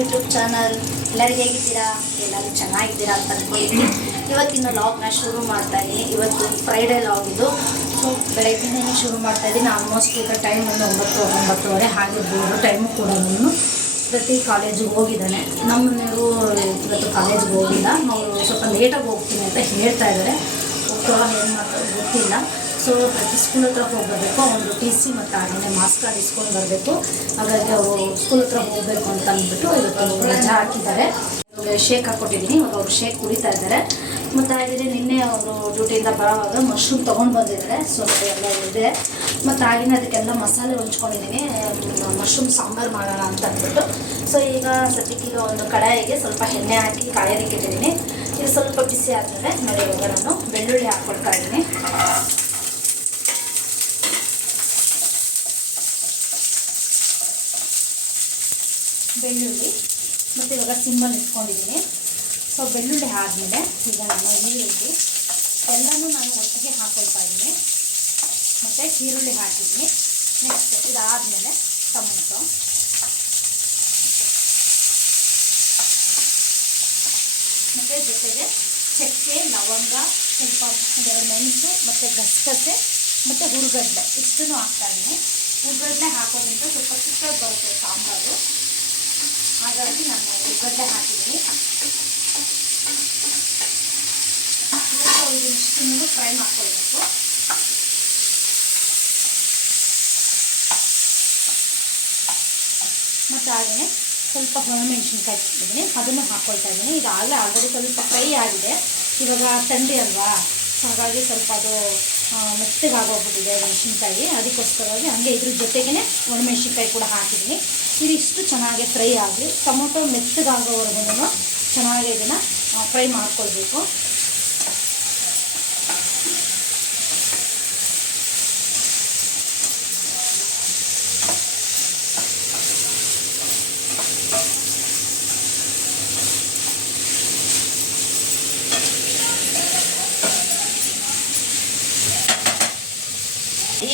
YouTube channel. ಎಲ್ಲರೂ ಹೇಗಿದ್ದೀರಾ? ಎಲ್ಲರೂ ಚೆನ್ನಾಗಿದ್ದೀರಾ ಅಂತ ಅಂದ್ಕೊಂಡಿದ್ದೀನಿ. ಇವತ್ತಿನ ಲಾಗ್ನ ಶುರು ಮಾಡ್ತಾ ಇದ್ದೀನಿ. ಇವತ್ತು ಫ್ರೈಡೇ ಲಾಗ್ ಇದು. ಸೊ ಬೆಳಗ್ಗೆನೇ ಶುರು ಮಾಡ್ತಾ ಇದ್ದೀನಿ. ಆಲ್ಮೋಸ್ಟ್ ಈಗ ಟೈಮ್ ಒಂದು 9-9:30 ಆಗಿರ್ಬೋದು. ಟೈಮು ಕೂಡ ನಾನು ಪ್ರತಿ ಕಾಲೇಜಿಗೆ ಹೋಗಿದ್ದಾನೆ. ನಮ್ಮನೆಯವರು ಇವತ್ತು ಕಾಲೇಜಿಗೆ ಹೋಗಿಲ್ಲ. ನಾವು ಸ್ವಲ್ಪ ಲೇಟಾಗಿ ಹೋಗ್ತೀನಿ ಅಂತ ಹೇಳ್ತಾ ಇದ್ದಾರೆ. ಹೋಗ್ತಾರೋ ಏನು ಮಾಡ್ತಾರೋ ಗೊತ್ತಿಲ್ಲ. ಸೊ ಪ್ರತಿ ಸ್ಕೂಲ್ ಹತ್ರ ಹೋಗಬೇಕು. ಒಂದು TC ಮತ್ತು ಹಾಗೆಯೇ ಮಾರ್ಕ್ಸ್ ಕಾರ್ಡ್ ಇಸ್ಕೊಂಡು ಬರಬೇಕು. ಹಾಗಾಗಿ ಅವರು ಸ್ಕೂಲ್ ಹತ್ರ ಹೋಗಬೇಕು ಅಂತ ಅಂದ್ಬಿಟ್ಟು ಇವತ್ತು ರಜಾ ಹಾಕಿದ್ದಾರೆ. ಇವಾಗ ಶೇಕ್ ಹಾಕ್ಕೊಟ್ಟಿದ್ದೀನಿ. ಇವಾಗ ಅವರು ಶೇಕ್ ಕುಡಿತಾ ಇದ್ದಾರೆ. ಮತ್ತು ಹಾಗೆಯೇ ನಿನ್ನೆ ಅವರು ಡ್ಯೂಟಿಯಿಂದ ಬರೋವಾಗ ಮಶ್ರೂಮ್ ತೊಗೊಂಡು ಬಂದಿದ್ದಾರೆ. ಸೊ ಎಲ್ಲ ಇದೆ. ಮತ್ತು ಹಾಗೆಯೇ ಅದಕ್ಕೆಲ್ಲ ಮಸಾಲೆ ಹೊಂಚ್ಕೊಂಡಿದ್ದೀನಿ. ಮಶ್ರೂಮ್ ಸಾಂಬಾರು ಮಾಡೋಣ ಅಂತ ಅಂದ್ಬಿಟ್ಟು. ಸೊ ಈಗ ಸದ್ಯಕ್ಕೆ ಒಂದು ಕಡಾಯಿಗೆ ಸ್ವಲ್ಪ ಎಣ್ಣೆ ಹಾಕಿ ಕಾಯೋದಕ್ಕೆ ಇಟ್ಟಿದ್ದೀನಿ. ಇದು ಸ್ವಲ್ಪ ಬಿಸಿ ಆಗ್ತದೆ ನೋಡಿ. ಇವಾಗ ನಾನು ಬೆಳ್ಳುಳ್ಳಿ ಹಾಕ್ಕೊಡ್ತಾ ಇದ್ದೀನಿ. ಬೆಳ್ಳುಳ್ಳಿ ಮತ್ತು ಇವಾಗ ಸಿಮ್ಮಲ್ಲಿ ಇಟ್ಕೊಂಡಿದ್ದೀನಿ. ಸೊ ಬೆಳ್ಳುಳ್ಳಿ ಆದಮೇಲೆ ಈಗ ನಾನು ಈರುಳ್ಳಿ ಎಲ್ಲನೂ ನಾನು ಒಟ್ಟಿಗೆ ಹಾಕ್ಕೊಳ್ತಾ ಇದ್ದೀನಿ. ಮತ್ತು ಈರುಳ್ಳಿ ಹಾಕಿದ್ದೀನಿ. ನೆಕ್ಸ್ಟ್ ಇದಾದಮೇಲೆ ಟೊಮೆಟೊ, ಮತ್ತು ಜೊತೆಗೆ ಚಕ್ಕೆ, ಲವಂಗ, ಸ್ವಲ್ಪ ಒಂದೆರಡು ಮೆಣಸು ಮತ್ತು ಗಸಗಸೆ ಮತ್ತು ಹುರುಗಡ್ಲೆ ಇಷ್ಟನ್ನು ಹಾಕ್ತಾಯಿದ್ದೀನಿ. ಹುರುಗಡ್ಲೆ ಹಾಕೋದ್ರಿಂದ ಸ್ವಲ್ಪ ಚಿಕ್ಕದಾಗಿ ಬರುತ್ತೆ ಸಾಂಬಾರು. ಹಾಗಾಗಿ ನಾನು ಹುರುಗಡ್ಲೆ ಹಾಕಿದ್ದೀನಿ. ಇದನ್ನಿಷ್ಟನ್ನು ಫ್ರೈ ಮಾಡ್ಕೊಳ್ಬೇಕು. ಮತ್ತು ಹಾಗೆಯೇ ಸ್ವಲ್ಪ ಒಣಮೆಣಸಿನ್ಕಾಯಿ ಇಟ್ಟಿದ್ದೀನಿ, ಅದನ್ನು ಹಾಕ್ಕೊಳ್ತಾ ಇದ್ದೀನಿ. ಇದಾಗಲೇ ಆಲ್ರೆಡಿ ಸ್ವಲ್ಪ ಫ್ರೈ ಆಗಿದೆ. ಇವಾಗ ಥಂಡಿ ಅಲ್ವಾ, ಹಾಗಾಗಿ ಸ್ವಲ್ಪ ಅದು ಮೆತ್ತಗಾಗೋಗ್ಬಿಟ್ಟಿದೆ ಮೆಣಸಿನ್ಕಾಯಿ. ಅದಕ್ಕೋಸ್ಕರವಾಗಿ ಹಾಗೆ ಇದ್ರ ಜೊತೆಗೇ ಒಣಮೆಣಸಿನ್ಕಾಯಿ ಕೂಡ ಹಾಕಿದ್ದೀನಿ. ಇದಿಷ್ಟು ಚೆನ್ನಾಗಿ ಫ್ರೈ ಆಗಲಿ. ಟೊಮೊಟೊ ಮೆತ್ತಗಾಗೋವರೆಗೂ ಚೆನ್ನಾಗಿ ಇದನ್ನು ಫ್ರೈ ಮಾಡ್ಕೊಳ್ಬೇಕು.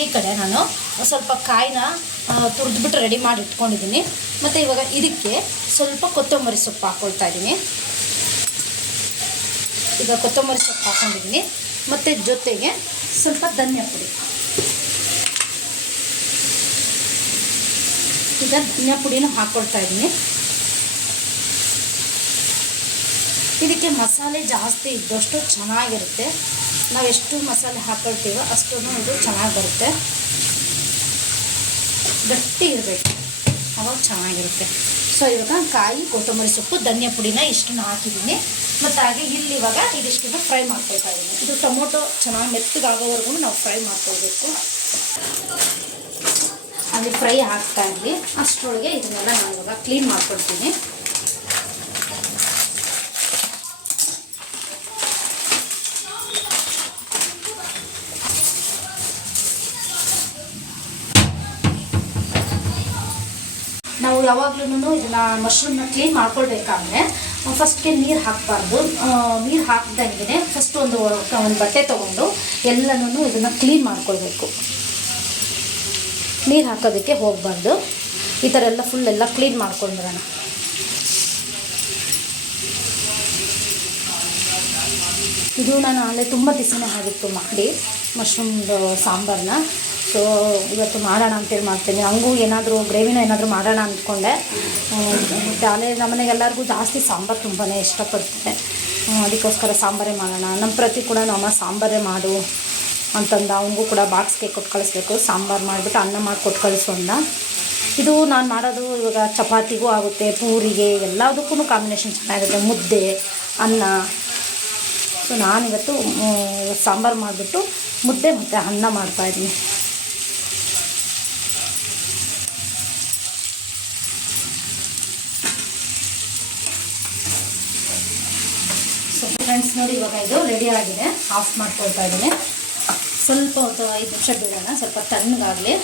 ಈ ಕಡೆ ನಾನು ಸ್ವಲ್ಪ ಕಾಯಿನ ತುರಿದ್ಬಿಟ್ಟು ರೆಡಿ ಮಾಡಿ ಇಟ್ಕೊಂಡಿದ್ದೀನಿ. ಮತ್ತು ಇವಾಗ ಇದಕ್ಕೆ ಸ್ವಲ್ಪ ಕೊತ್ತಂಬರಿ ಸೊಪ್ಪು ಹಾಕ್ಕೊಳ್ತಾ ಇದ್ದೀನಿ. ಈಗ ಕೊತ್ತಂಬರಿ ಸೊಪ್ಪು ಹಾಕ್ಕೊಂಡಿದ್ದೀನಿ. ಮತ್ತು ಜೊತೆಗೆ ಸ್ವಲ್ಪ ಧನಿಯಾ ಪುಡಿ. ಈಗ ಧನಿಯಾ ಪುಡಿನೂ ಹಾಕ್ಕೊಳ್ತಾ ಇದ್ದೀನಿ. ಇದಕ್ಕೆ ಮಸಾಲೆ ಜಾಸ್ತಿ ಇದ್ದಷ್ಟು ಚೆನ್ನಾಗಿರುತ್ತೆ. ನಾವು ಎಷ್ಟು ಮಸಾಲೆ ಹಾಕ್ಕೊಳ್ತೀವೋ ಅಷ್ಟೂ ಇದು ಚೆನ್ನಾಗಿ ಬರುತ್ತೆ. ಗಟ್ಟಿ ಇರಬೇಕು, ಅವಾಗ ಚೆನ್ನಾಗಿರುತ್ತೆ. ಸೊ ಇವಾಗ ಕಾಯಿ, ಕೊತ್ತಂಬರಿ ಸೊಪ್ಪು, ಧನಿಯಾ ಪುಡಿನ ಇಷ್ಟನ್ನು ಹಾಕಿದ್ದೀನಿ. ಮತ್ತು ಹಾಗೆ ಇಲ್ಲಿ ಇವಾಗ ಇದಿಷ್ಟನ್ನು ಫ್ರೈ ಮಾಡ್ಕೊಳ್ತಾ ಇದ್ದೀನಿ. ಇದು ಟೊಮೊಟೊ ಚೆನ್ನಾಗಿ ಮೆತ್ತಗಾಗೋವರೆಗೂ ನಾವು ಫ್ರೈ ಮಾಡ್ಕೊಳ್ಬೇಕು. ಅಲ್ಲಿ ಫ್ರೈ ಆಗ್ತಾ ಇರಲಿ. ಅಷ್ಟರೊಳಗೆ ಇದನ್ನೆಲ್ಲ ನಾನು ಇವಾಗ ಕ್ಲೀನ್ ಮಾಡ್ಕೊಳ್ತೀನಿ. ನಾವು ಯಾವಾಗಲೂ ಇದನ್ನು ಮಶ್ರೂಮ್ನ ಕ್ಲೀನ್ ಮಾಡ್ಕೊಳ್ಬೇಕಾದ್ರೆ ಫಸ್ಟ್ಗೆ ನೀರು ಹಾಕಬಾರ್ದು. ನೀರು ಹಾಕ್ದಂಗೆ ಫಸ್ಟ್ ಒಂದು ಬಟ್ಟೆ ತೊಗೊಂಡು ಎಲ್ಲನೂ ಇದನ್ನು ಕ್ಲೀನ್ ಮಾಡ್ಕೊಳ್ಬೇಕು. ನೀರು ಹಾಕೋದಕ್ಕೆ ಹೋಗಬಾರ್ದು. ಈ ಥರ ಎಲ್ಲ ಫುಲ್ ಎಲ್ಲ ಕ್ಲೀನ್ ಮಾಡ್ಕೊಂಡ್ಬಿಡೋಣ. ಇದು ನಾನು ಅಲ್ಲೇ ತುಂಬ ದಿವಸನೇ ಆಗಿತ್ತು ಮಾಡಿ ಮಶ್ರೂಮ್ದು ಸಾಂಬಾರನ್ನ. ಸೊ ಇವತ್ತು ಮಾಡೋಣ ಅಂತೇಳಿ ಮಾಡ್ತೀನಿ. ಹಂಗೂ ಏನಾದರೂ ಗ್ರೇವಿನ ಏನಾದರೂ ಮಾಡೋಣ ಅಂದ್ಕೊಂಡೆ. ಅಲ್ಲೇ ನಮ್ಮನೆಗೆ ಎಲ್ಲರಿಗೂ ಜಾಸ್ತಿ ಸಾಂಬಾರು ತುಂಬಾ ಇಷ್ಟಪಡ್ತಾರೆ. ಅದಕ್ಕೋಸ್ಕರ ಸಾಂಬಾರೇ ಮಾಡೋಣ. ನಮ್ಮ ಪ್ರತಿ ಕೂಡ ನಮ್ಮ ಸಾಂಬಾರೇ ಮಾಡು ಅಂತಂದ. ಅವನಿಗೂ ಕೂಡ ಬಾಕ್ಸ್ಗೆ ಕೊಟ್ಟು ಕಳಿಸ್ಬೇಕು. ಸಾಂಬಾರು ಮಾಡಿಬಿಟ್ಟು ಅನ್ನ ಮಾಡಿ ಕೊಟ್ಟು ಕಳಿಸು ಅಂದ. ಇದು ನಾನು ಮಾಡೋದು ಇವಾಗ ಚಪಾತಿಗೂ ಆಗುತ್ತೆ, ಪೂರಿಗೆ, ಎಲ್ಲದಕ್ಕೂ ಕಾಂಬಿನೇಷನ್ ಚೆನ್ನಾಗಿರುತ್ತೆ. ಮುದ್ದೆ, ಅನ್ನ. ಸೊ ನಾನಿವತ್ತು ಸಾಂಬಾರು ಮಾಡಿಬಿಟ್ಟು ಮುದ್ದೆ ಮತ್ತು ಅನ್ನ ಮಾಡ್ತಾಯಿದ್ದೀನಿ. ಸೊ ಫ್ರೆಂಡ್ಸ್ ನೋಡಿ, ಇವಾಗ ಇದು ರೆಡಿ ಆಗಿದೆ. ಆಫ್ ಮಾಡ್ಕೊಳ್ತಾ ಇದ್ದೀನಿ. ಸ್ವಲ್ಪ ಹೊತ್ತು 5 ನಿಮಿಷ ಬಿಡೋಣ, ಸ್ವಲ್ಪ ತಣ್ಣಗಾಗಲಿ.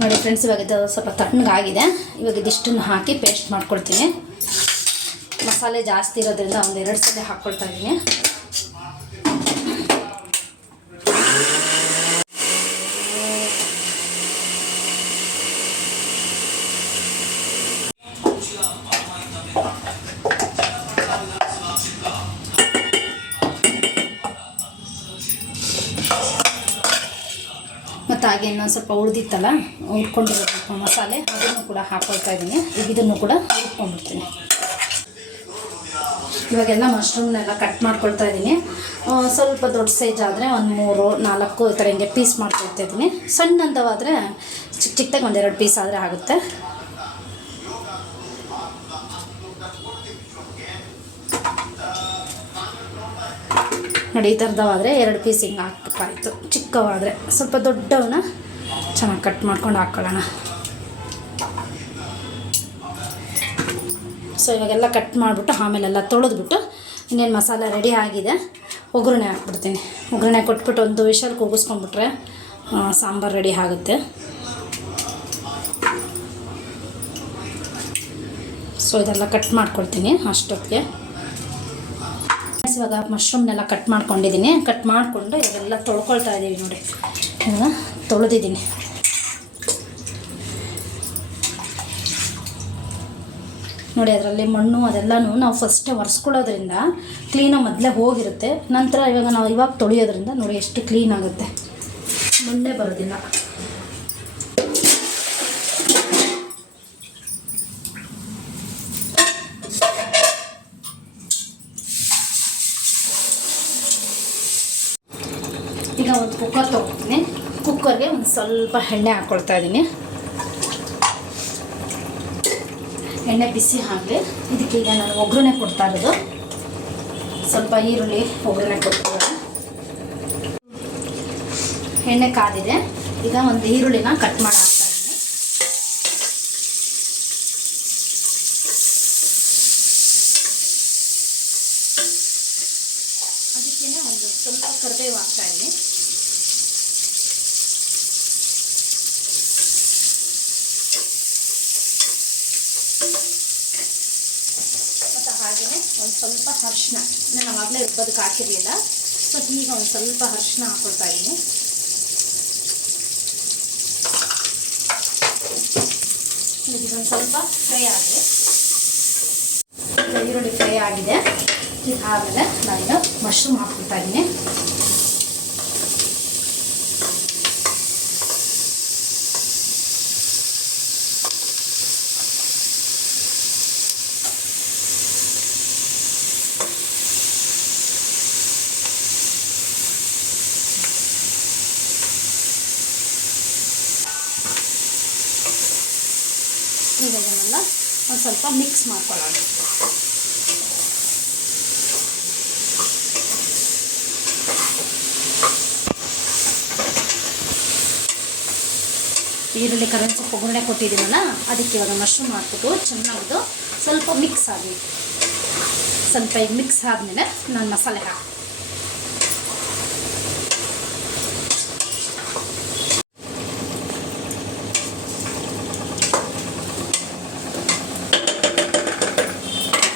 ನೋಡಿ ಫ್ರೆಂಡ್ಸ್, ಇವಾಗ ಇದು ಸ್ವಲ್ಪ ತಣ್ಣಗಾಗಿದೆ. ಇವಾಗ ಇದಿಷ್ಟನ್ನು ಹಾಕಿ ಪೇಸ್ಟ್ ಮಾಡ್ಕೊಳ್ತೀನಿ. ಮಸಾಲೆ ಜಾಸ್ತಿ ಇರೋದ್ರಿಂದ ಒಂದು 2 ಸಲ ಹಾಕ್ಕೊಳ್ತಾ ಇದ್ದೀನಿ. ಮತ್ತು ಹಾಗೆ ಇನ್ನೊಂದು ಸ್ವಲ್ಪ ಉಳಿದಿತ್ತಲ್ಲ, ಉಳ್ಕೊಂಡಿರೋದು ಮಸಾಲೆ, ಅದನ್ನು ಕೂಡ ಹಾಕ್ಕೊಳ್ತಾ ಇದ್ದೀನಿ. ಈಗ ಇದನ್ನು ಕೂಡ ಉಳ್ಕೊಂಡ್ಬಿಡ್ತೀನಿ. ಇವಾಗೆಲ್ಲ ಮಶ್ರೂಮ್ನೆಲ್ಲ ಕಟ್ ಮಾಡ್ಕೊಳ್ತಾ ಇದ್ದೀನಿ. ಸ್ವಲ್ಪ ದೊಡ್ಡ ಸೈಜ್ ಆದರೆ ಒಂದು 3-4 ಈ ಥರ ಹಿಂಗೆ ಪೀಸ್ ಮಾಡ್ಕೊಳ್ತಾ ಇದ್ದೀನಿ. ಸಣ್ಣಂಥವಾದರೆ ಚಿಕ್ಕದಾಗಿ 1-2 ಪೀಸ್ ಆದರೆ ಆಗುತ್ತೆ. ನೋಡಿ, ಈ ಥರದವಾದರೆ 2 ಪೀಸ್ ಹಿಂಗೆ ಹಾಕಬೇಕಾಯ್ತು. ಚಿಕ್ಕವಾದರೆ ಸ್ವಲ್ಪ ದೊಡ್ಡವನ್ನ ಚೆನ್ನಾಗಿ ಕಟ್ ಮಾಡ್ಕೊಂಡು ಹಾಕ್ಕೊಳ್ಳೋಣ. ಸೊ ಇವಾಗೆಲ್ಲ ಕಟ್ ಮಾಡಿಬಿಟ್ಟು ಆಮೇಲೆಲ್ಲ ತೊಳೆದ್ಬಿಟ್ಟು ಇನ್ನೇನು ಮಸಾಲೆ ರೆಡಿ ಆಗಿದೆ, ಒಗ್ಗರಣೆ ಹಾಕ್ಬಿಡ್ತೀನಿ. ಒಗ್ಗರಣೆ ಕೊಟ್ಬಿಟ್ಟು ಒಂದು ವಿಷಲ್ ಕೂಗಿಸ್ಕೊಂಡ್ಬಿಟ್ರೆ ಸಾಂಬಾರು ರೆಡಿ ಆಗುತ್ತೆ. ಸೊ ಇದೆಲ್ಲ ಕಟ್ ಮಾಡ್ಕೊಳ್ತೀನಿ ಅಷ್ಟೊತ್ತಿಗೆ. ಇವಾಗ ಮಶ್ರೂಮ್ನೆಲ್ಲ ಕಟ್ ಮಾಡ್ಕೊಂಡಿದ್ದೀನಿ. ಕಟ್ ಮಾಡಿಕೊಂಡು ಇವೆಲ್ಲ ತೊಳ್ಕೊಳ್ತಾ ಇದ್ದೀವಿ. ನೋಡಿ, ಇವಾಗ ತೊಳೆದಿದ್ದೀನಿ. ನೋಡಿ, ಅದರಲ್ಲಿ ಮಣ್ಣು ಅದೆಲ್ಲನೂ ನಾವು ಫಸ್ಟೇ ಒರೆಸ್ಕೊಳ್ಳೋದ್ರಿಂದ ಕ್ಲೀನಾಗಿ ಮೊದಲೇ ಹೋಗಿರುತ್ತೆ. ನಂತರ ಇವಾಗ ತೊಳೆಯೋದ್ರಿಂದ ನೋಡಿ ಎಷ್ಟು ಕ್ಲೀನ್ ಆಗುತ್ತೆ, ಮಣ್ಣೇ ಬರೋದಿಲ್ಲ. ಈಗ ಒಂದು ಕುಕ್ಕರ್ ತೊಗೊಳ್ತೀನಿ. ಕುಕ್ಕರ್ಗೆ ಒಂದು ಸ್ವಲ್ಪ ಎಣ್ಣೆ ಹಾಕ್ಕೊಳ್ತಾ ಇದ್ದೀನಿ. ಎಣ್ಣೆ ಬಿಸಿ ಆಗಲಿ. ಇದಕ್ಕೆ ಈಗ ನಾನು ಒಗ್ಗರಣೆ ಕೊಡ್ತಾ ಇರೋದು. ಸ್ವಲ್ಪ ಈರುಳ್ಳಿ ಒಗ್ಗರಣೆ ಕೊಡ್ತೀವಿ. ಎಣ್ಣೆ ಕಾದಿದೆ. ಈಗ ಒಂದು ಈರುಳ್ಳಿನ ಕಟ್ ಮಾಡಿ ಹಾಕ್ತಾ ಇದ್ದೀನಿ. ಅದಕ್ಕೇ ಒಂದು ಸ್ವಲ್ಪ ಕರಿಬೇವು ಹಾಕ್ತಾ ಇದ್ದೀನಿ. ಮತ್ತು ಹಾಗೆಯೇ ಒಂದು ಸ್ವಲ್ಪ ಅರಿಶಿನ. ನಾನು ಆವಾಗಲೇ ರುಬ್ಬೋದಕ್ಕೆ ಹಾಕಿರಲಿಲ್ಲ. ಸೊ ಈಗ ಒಂದು ಸ್ವಲ್ಪ ಅರಿಶಿನ ಹಾಕ್ಕೊಳ್ತಾ ಇದ್ದೀನಿ. ಇದೊಂದು ಸ್ವಲ್ಪ ಫ್ರೈ ಆಗಿದೆ. ಈರುಳ್ಳಿ ಫ್ರೈ ಆಗಿದೆ. ಆಮೇಲೆ ನಾನು ಮಶ್ರೂಮ್ ಹಾಕ್ಕೊಳ್ತಾ ಇದ್ದೀನಿ. ಈಗ ಇದನ್ನೆಲ್ಲ ಒಂದು ಸ್ವಲ್ಪ ಮಿಕ್ಸ್ ಮಾಡ್ಕೊಳ್ಳೋಣ. ಈರುಳ್ಳಿ ಕರಿಬೇವು ಸೊಪ್ಪು ಒಗ್ಗರಣೆ ಕೊಟ್ಟಿದ್ದೀನಲ್ಲ, ಅದಕ್ಕೆ ಇವಾಗ ಮಶ್ರೂಮ್ ಹಾಕ್ಬಿಟ್ಟು ಚೆನ್ನಾಗಿದ್ದು ಸ್ವಲ್ಪ ಮಿಕ್ಸ್ ಆಗಿ, ಸ್ವಲ್ಪ ಈಗ ಮಿಕ್ಸ್ ಆದಮೇಲೆ ನಾನು ಮಸಾಲೆ ಹಾಕಿ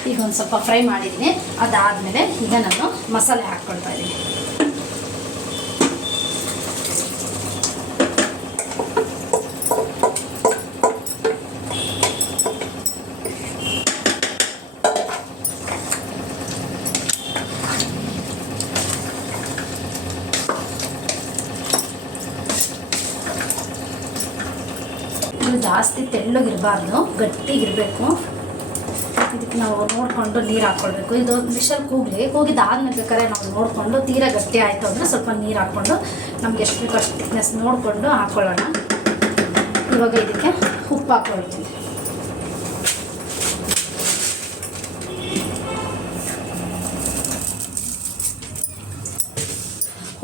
ಈಗ ಒಂದು ಸ್ವಲ್ಪ ಫ್ರೈ ಮಾಡಿದ್ದೀನಿ. ಅದಾದಮೇಲೆ ಈಗ ನಾನು ಮಸಾಲೆ ಹಾಕ್ಕೊಳ್ತಾ ಇದ್ದೀನಿ. ಇದು ಜಾಸ್ತಿ ತೆಳ್ಳಗಿರಬಾರ್ದು, ಗಟ್ಟಿಗಿರಬೇಕು. ಇದಕ್ಕೆ ನಾವು ನೋಡಿಕೊಂಡು ನೀರು ಹಾಕ್ಕೊಳ್ಬೇಕು. ಇದು ವಿಷಲ್ ಕೂಗಿದಾದ್ಮೇಲೆ ಬೇಕಾದ್ರೆ ನಾವು ನೋಡಿಕೊಂಡು ತೀರಾ ಗಟ್ಟಿ ಆಯಿತು ಅಂದರೆ ಸ್ವಲ್ಪ ನೀರು ಹಾಕ್ಕೊಂಡು ನಮ್ಗೆ ಎಷ್ಟು ಬೇಕು ಅಷ್ಟು ಥಿಕ್ನೆಸ್ ನೋಡಿಕೊಂಡು ಹಾಕ್ಕೊಳ್ಳೋಣ. ಇವಾಗ ಇದಕ್ಕೆ ಉಪ್ಪು ಹಾಕ್ಕೊಳ್ತೀನಿ.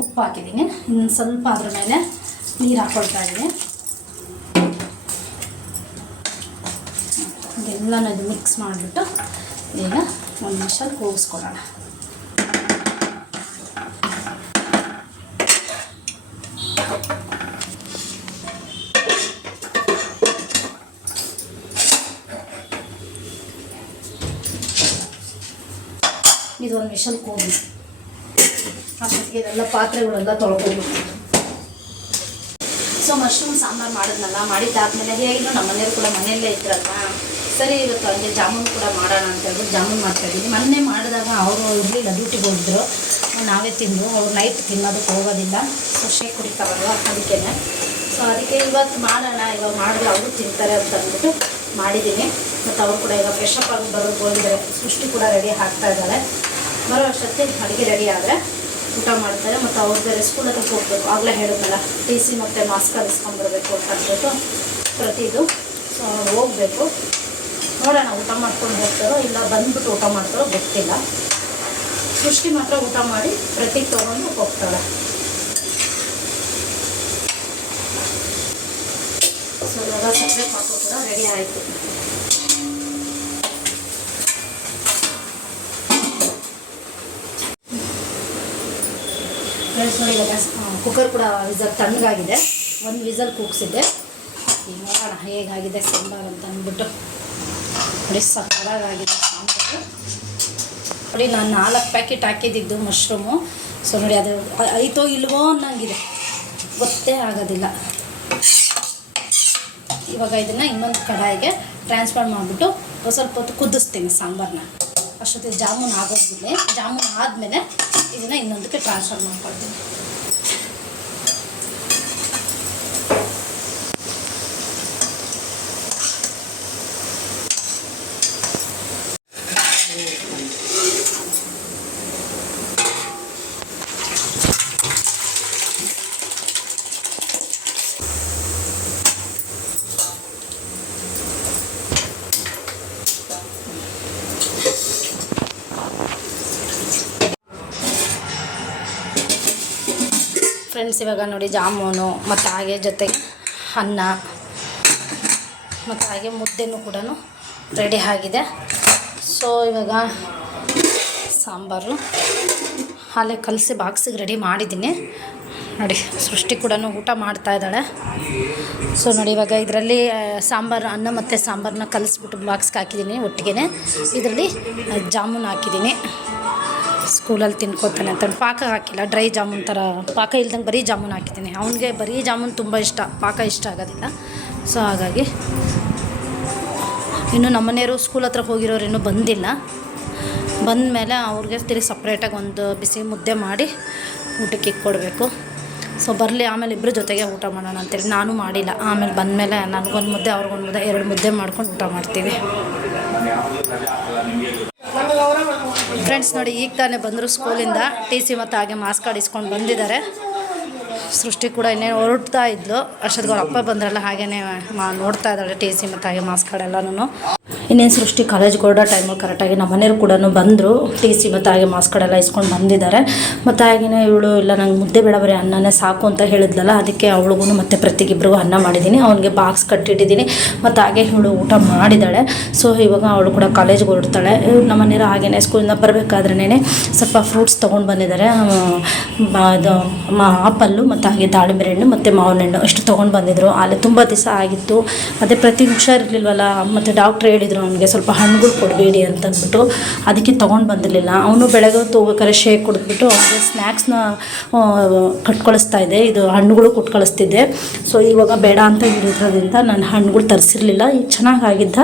ಉಪ್ಪು ಹಾಕಿದ್ದೀನಿ. ಇನ್ನು ಸ್ವಲ್ಪ ಅದ್ರ ಮೇಲೆ ನೀರು ಹಾಕ್ಕೊಳ್ತಾ ಇದ್ದೀನಿ. ಎಲ್ಲನೂ ಇದು ಮಿಕ್ಸ್ ಮಾಡಿಬಿಟ್ಟು ಈಗ ಒಂದು ನಿಮಿಷ ಕೂಗಿಸ್ಕೊಳ್ಳೋಣ. ಇದೊಂದು ವಿಷಲ್ ಕೂಗಿ ಅಷ್ಟೊತ್ತಿಗೆ ಇದೆಲ್ಲ ಪಾತ್ರೆಗಳೆಲ್ಲ ತೊಳ್ಕೊಬೇಕು. ಸೊ ಮಶ್ರೂಮ್ ಸಾಂಬಾರು ಮಾಡಿದ್ನಲ್ಲ, ಮಾಡಿದ್ದಾದ್ಮೇಲೆ ಹೇಗಿದ್ರು ನಮ್ಮ ಮನೆಯವರು ಕೂಡ ಮನೆಯಲ್ಲೇ ಇದ್ರಲ್ಲ, ಸರಿ ಇವತ್ತು ಹಂಗೆ ಜಾಮೂನು ಕೂಡ ಮಾಡೋಣ ಅಂತ ಹೇಳ್ಬಿಟ್ಟು ಜಾಮೂನು ಮಾಡ್ತಾಯಿದ್ದೀನಿ. ಮೊನ್ನೆ ಮಾಡಿದಾಗ ಅವರು ಇರಲಿಲ್ಲ, ಡ್ಯೂಟಿಗೆ ಹೋಗಿದ್ರು, ನಾವೇ ತಿಂದು. ಅವ್ರು ನೈಟ್ ತಿನ್ನೋದಕ್ಕೆ ಹೋಗೋದಿಲ್ಲ, ಸೊ ಶೇಕ್ ಕುಡಿತಾವಲ್ವ ಅದಕ್ಕೇ. ಸೊ ಅದಕ್ಕೆ ಇವತ್ತು ಮಾಡೋಣ, ಇವಾಗ ಮಾಡಿದ್ರೆ ಅವರು ತಿಂತಾರೆ ಅಂತ ಅಂದ್ಬಿಟ್ಟು ಮಾಡಿದ್ದೀನಿ. ಮತ್ತು ಅವರು ಕೂಡ ಈಗ ಫ್ರೆಶಪ್ ಆಗಿ ಬರೋದು ಹೋಗಿದ್ದಾರೆ. ಸೃಷ್ಟಿ ಕೂಡ ರೆಡಿ ಆಗ್ತಾ ಇದ್ದಾಳೆ. ಬರೋ ಅಷ್ಟೊತ್ತಿಗೆ ಅಡುಗೆ ರೆಡಿ ಆದರೆ ಊಟ ಮಾಡ್ತಾರೆ. ಮತ್ತು ಅವ್ರು ಬೇರೆ ಸ್ಕೂಲ್ ಹತ್ರ ಹೋಗಬೇಕು, ಆಗಲೇ ಹೇಳಿದ್ನಲ್ಲ ಟಿ ಸಿ ಮತ್ತು ಮಾಸ್ಕ್ ಇಸ್ಕೊಂಡ್ಬರ್ಬೇಕು ಅಂತ ಅಂದ್ಬಿಟ್ಟು ಪ್ರತಿದು. ಸೊ ಹೋಗಬೇಕು, ನೋಡೋಣ ಊಟ ಮಾಡ್ಕೊಂಡು ಹೋಗ್ತಾರೋ ಇಲ್ಲ ಬಂದ್ಬಿಟ್ಟು ಊಟ ಮಾಡ್ತಾರೋ ಗೊತ್ತಿಲ್ಲ. ಸೃಷ್ಟಿ ಮಾತ್ರ ಊಟ ಮಾಡಿ ಪ್ರತಿ ತೊಗೊಂಡು ಹೋಗ್ತಾಳೆ. ಸೊ ಇವಾಗ ಸಕ್ಕರೆ ಪಾಕು ಕೂಡ ರೆಡಿ ಆಯಿತು. ನೋಡಿ ಇವಾಗ ಕುಕ್ಕರ್ ಕೂಡ ವಿಸಲ್ ತಣ್ಣಗಾಗಿದೆ. ಒಂದು ವಿಸಲ್ ಕೂಗಿಸಿದ್ದೆ. ಈಗ ನೋಡೋಣ ಹೇಗಾಗಿದೆ ಸಾಂಬಾರು ಅಂತ ಅಂದ್ಬಿಟ್ಟು. ನೋಡಿ ಸಕ್ಕತ್ತಾಗಿದೆ ಸಾಂಬಾರು. ನೋಡಿ ನಾನು 4 ಪ್ಯಾಕೆಟ್ ಹಾಕಿದ್ದಿದ್ದು ಮಶ್ರೂಮು. ಸೊ ನೋಡಿ ಅದು ಐತೋ ಇಲ್ವೋ ಅನ್ನಂಗಿದೆ, ಗೊತ್ತೇ ಆಗೋದಿಲ್ಲ. ಇವಾಗ ಇದನ್ನು ಇನ್ನೊಂದು ಕಡಾಯಿಗೆ ಟ್ರಾನ್ಸ್ಫರ್ ಮಾಡಿಬಿಟ್ಟು ಸ್ವಲ್ಪ ಹೊತ್ತು ಕುದಿಸ್ತೀನಿ ಸಾಂಬಾರನ್ನ. ಅಷ್ಟೊತ್ತಿಗೆ ಜಾಮೂನು ಆಗೋದ್ಮೇಲೆ, ಜಾಮೂನು ಆದಮೇಲೆ ಇದನ್ನು ಇನ್ನೊಂದಕ್ಕೆ ಟ್ರಾನ್ಸ್ಫರ್ ಮಾಡ್ಕೊಳ್ತೀನಿ. ಫ್ರೆಂಡ್ಸ್ ಇವಾಗ ನೋಡಿ ಜಾಮೂನು ಮತ್ತು ಹಾಗೆ ಜೊತೆಗೆ ಅನ್ನ ಮತ್ತು ಹಾಗೆ ಮುದ್ದೆನೂ ಕೂಡ ರೆಡಿ ಆಗಿದೆ. ಸೊ ಇವಾಗ ಸಾಂಬಾರು ಹಾಲೆ ಕಲಸಿ ಬಾಕ್ಸಿಗೆ ರೆಡಿ ಮಾಡಿದ್ದೀನಿ. ನೋಡಿ ಸೃಷ್ಟಿ ಕೂಡ ಊಟ ಮಾಡ್ತಾ ಇದ್ದಾಳೆ. ಸೊ ನೋಡಿ ಇವಾಗ ಇದರಲ್ಲಿ ಸಾಂಬಾರು, ಅನ್ನ ಮತ್ತು ಸಾಂಬಾರನ್ನ ಕಲಿಸ್ಬಿಟ್ಟು ಬಾಕ್ಸ್ಗೆ ಹಾಕಿದ್ದೀನಿ ಒಟ್ಟಿಗೆ. ಇದರಲ್ಲಿ ಜಾಮೂನು ಹಾಕಿದ್ದೀನಿ, ಸ್ಕೂಲಲ್ಲಿ ತಿನ್ಕೋತಾನೆ ಅಂತ. ಪಾಕ ಹಾಕಿಲ್ಲ, ಡ್ರೈ ಜಾಮೂನ್ ಥರ ಪಾಕ ಇಲ್ದಂಗೆ ಬರೀ ಜಾಮೂನು ಹಾಕಿದ್ದೀನಿ. ಅವನಿಗೆ ಬರೀ ಜಾಮೂನು ತುಂಬ ಇಷ್ಟ, ಪಾಕ ಇಷ್ಟ ಆಗೋದಿಲ್ಲ. ಸೊ ಹಾಗಾಗಿ ಇನ್ನು ನಮ್ಮನೆಯವರು ಸ್ಕೂಲ್ ಹತ್ರ ಹೋಗಿರೋರು ಇನ್ನೂ ಬಂದಿಲ್ಲ. ಬಂದ ಮೇಲೆ ಅವ್ರಿಗೆ ತಿರುಗಿ ಸಪ್ರೇಟಾಗಿ ಒಂದು ಬಿಸಿ ಮುದ್ದೆ ಮಾಡಿ ಊಟಕ್ಕೆ ಇಕ್ಕೊಡ್ಬೇಕು. ಸೊ ಬರಲಿ, ಆಮೇಲೆ ಇಬ್ಬರು ಜೊತೆಗೆ ಊಟ ಮಾಡೋಣ ಅಂತೇಳಿ ನಾನು ಮಾಡಿಲ್ಲ. ಆಮೇಲೆ ಬಂದಮೇಲೆ ನನಗೊಂದು ಮುದ್ದೆ ಅವ್ರಿಗೊಂದು ಮುದ್ದೆ 2 ಮುದ್ದೆ ಮಾಡ್ಕೊಂಡು ಊಟ ಮಾಡ್ತೀವಿ. ಫ್ರೆಂಡ್ಸ್ ನೋಡಿ ಈಗ ತಾನೇ ಬಂದರು ಸ್ಕೂಲಿಂದ. ಟಿ ಸಿ ಮತ್ತು ಹಾಗೆ ಮಾಸ್ಕ್ ಕಾರ್ಡ್ ಇಸ್ಕೊಂಡು ಬಂದಿದ್ದಾರೆ. ಸೃಷ್ಟಿ ಕೂಡ ಇನ್ನೇನು ಹೊರಡ್ತಾ ಇದ್ಲು, ಅಷ್ಟೊತ್ತಿಗೆ ಅವ್ರ ಅಪ್ಪ ಬಂದ್ರಲ್ಲ, ಹಾಗೆಯೇ ನೋಡ್ತಾ ಇದ್ದಾಳೆ ಟಿ ಸಿ ಮತ್ತು ಹಾಗೆ ಮಾಸ್ಕ್ ಕಾರ್ಡ್ ಎಲ್ಲನೂ. ಇನ್ನೇನು ಸೃಷ್ಟಿ ಕಾಲೇಜ್ಗೆ ಹೊರಡೋ ಟೈಮಲ್ಲಿ ಕರೆಕ್ಟಾಗಿ ನಮ್ಮ ಮನೆಯವರು ಕೂಡ ಬಂದರು. ಟಿ ಸಿ ಮತ್ತು ಹಾಗೆ ಮಾಸ್ಕ್ ಕಾರ್ಡ್ ಎಲ್ಲ ಇಸ್ಕೊಂಡು ಬಂದಿದ್ದಾರೆ. ಮತ್ತು ಹಾಗೆಯೇ ಇವಳು ಇಲ್ಲ ನಂಗೆ ಮುದ್ದೆ ಬೇಡ ಬರೀ ಅನ್ನನೇ ಸಾಕು ಅಂತ ಹೇಳಿದ್ಲಲ್ಲ, ಅದಕ್ಕೆ ಅವಳಿಗೂ ಮತ್ತು ಪ್ರತಿಗಿಬ್ಬರಿಗೂ ಅನ್ನ ಮಾಡಿದ್ದೀನಿ. ಅವನಿಗೆ ಬಾಕ್ಸ್ ಕಟ್ಟಿಟ್ಟಿದ್ದೀನಿ. ಮತ್ತು ಹಾಗೆ ಇವಳು ಊಟ ಮಾಡಿದ್ದಾಳೆ. ಸೊ ಇವಾಗ ಅವಳು ಕೂಡ ಕಾಲೇಜ್ಗೆ ಹೊರಡ್ತಾಳೆ. ನಮ್ಮ ಮನೆಯವರು ಹಾಗೆಯೇ ಸ್ಕೂಲಿಂದ ಬರಬೇಕಾದ್ರೇ ಸ್ವಲ್ಪ ಫ್ರೂಟ್ಸ್ ತೊಗೊಂಡು ಬಂದಿದ್ದಾರೆ. ಅದು ಆಪಲ್ಲು ಮತ್ತು ಹಾಗೆ ದಾಳಿಂಬೆ ಹಣ್ಣು ಮತ್ತು ಮಾವಿನ ಹಣ್ಣು ಅಷ್ಟು ತೊಗೊಂಡು ಬಂದಿದ್ದರು. ಅಲ್ಲಿ ತುಂಬ ದಿವಸ ಆಗಿತ್ತು. ಅದೇ ಪ್ರತಿ ಹುಷಾರಿರ್ಲಿಲ್ವಲ್ಲ, ಮತ್ತು ಡಾಕ್ಟ್ರ್ ಹೇಳಿದರು ಅವನಿಗೆ ಸ್ವಲ್ಪ ಹಣ್ಣುಗಳು ಕೊಡಬೇಡಿ ಅಂತಂದ್ಬಿಟ್ಟು, ಅದಕ್ಕೆ ತೊಗೊಂಡು ಬಂದಿರಲಿಲ್ಲ. ಅವನು ಬೆಳಗ್ಗೆ ಹೊತ್ತು ಹೋಗ್ಬೇಕಾದ್ರೆ ಶೇಕ್ ಕುಡಿದ್ಬಿಟ್ಟು ಅವನಿಗೆ ಸ್ನ್ಯಾಕ್ಸ್ನ ಕಟ್ಕೊಳಿಸ್ತಾ ಇದ್ದೆ, ಇದು ಹಣ್ಣುಗಳು ಕೊಟ್ಟು ಕಳಿಸ್ತಿದ್ದೆ. ಸೊ ಇವಾಗ ಬೇಡ ಅಂತ ಹೇಳಿದ್ರಿಂದ ನಾನು ಹಣ್ಣುಗಳು ತರಿಸಿರಲಿಲ್ಲ. ಈಗ ಚೆನ್ನಾಗಾಗಿದ್ದ,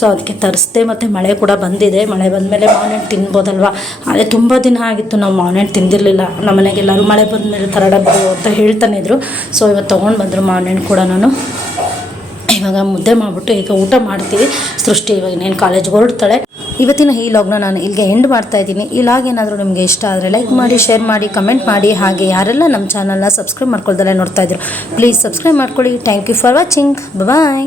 ಸೊ ಅದಕ್ಕೆ ತರಿಸ್ದೆ. ಮತ್ತು ಮಳೆ ಕೂಡ ಬಂದಿದೆ. ಮಳೆ ಬಂದಮೇಲೆ ಮಾವಿನ ಹಣ್ಣು ತಿನ್ಬೋದಲ್ವ. ಅದೇ ತುಂಬ ದಿನ ಆಗಿತ್ತು ನಾವು ಮಾವಿನ ಹಣ್ಣು ತಿಂದಿರಲಿಲ್ಲ. ನಮ್ಮ ಮನೆಗೆಲ್ಲರೂ ಮಳೆ ಬಂದಮೇಲೆ ತರಡಬಹುದು ಅಂತ ಹೇಳ್ತಾನೆ ಇದ್ರು. ಸೊ ಇವತ್ತು ತೊಗೊಂಡು ಬಂದರು ಮಾವಿನ ಹಣ್ಣು ಕೂಡ. ನಾನು ಇವಾಗ ಮುದ್ದೆ ಮಾಡಿಬಿಟ್ಟು ಈಗ ಊಟ ಮಾಡ್ತೀವಿ. ಸೃಷ್ಟಿ ಇವಾಗ ಇನ್ನೇನು ಕಾಲೇಜ್ಗೆ ಹೊರಡ್ತಾಳೆ. ಇವತ್ತಿನ ಈ ಲಾಗ್ನ ನಾನು ಇಲ್ಲಿಗೆ ಎಂಡ್ ಮಾಡ್ತಾ ಇದ್ದೀನಿ. ಈ ಲಾಗ್ ಏನಾದರೂ ನಿಮಗೆ ಇಷ್ಟ ಆದರೆ ಲೈಕ್ ಮಾಡಿ, ಶೇರ್ ಮಾಡಿ, ಕಮೆಂಟ್ ಮಾಡಿ. ಹಾಗೆ ಯಾರೆಲ್ಲ ನಮ್ಮ ಚಾನಲ್ನ ಸಬ್ಸ್ಕ್ರೈಬ್ ಮಾಡ್ಕೊಳ್ದಲ್ಲೇ ನೋಡ್ತಾ ಇದ್ರು, ಪ್ಲೀಸ್ ಸಬ್ಸ್ಕ್ರೈಬ್ ಮಾಡ್ಕೊಳ್ಳಿ. Thank you for watching. Bye.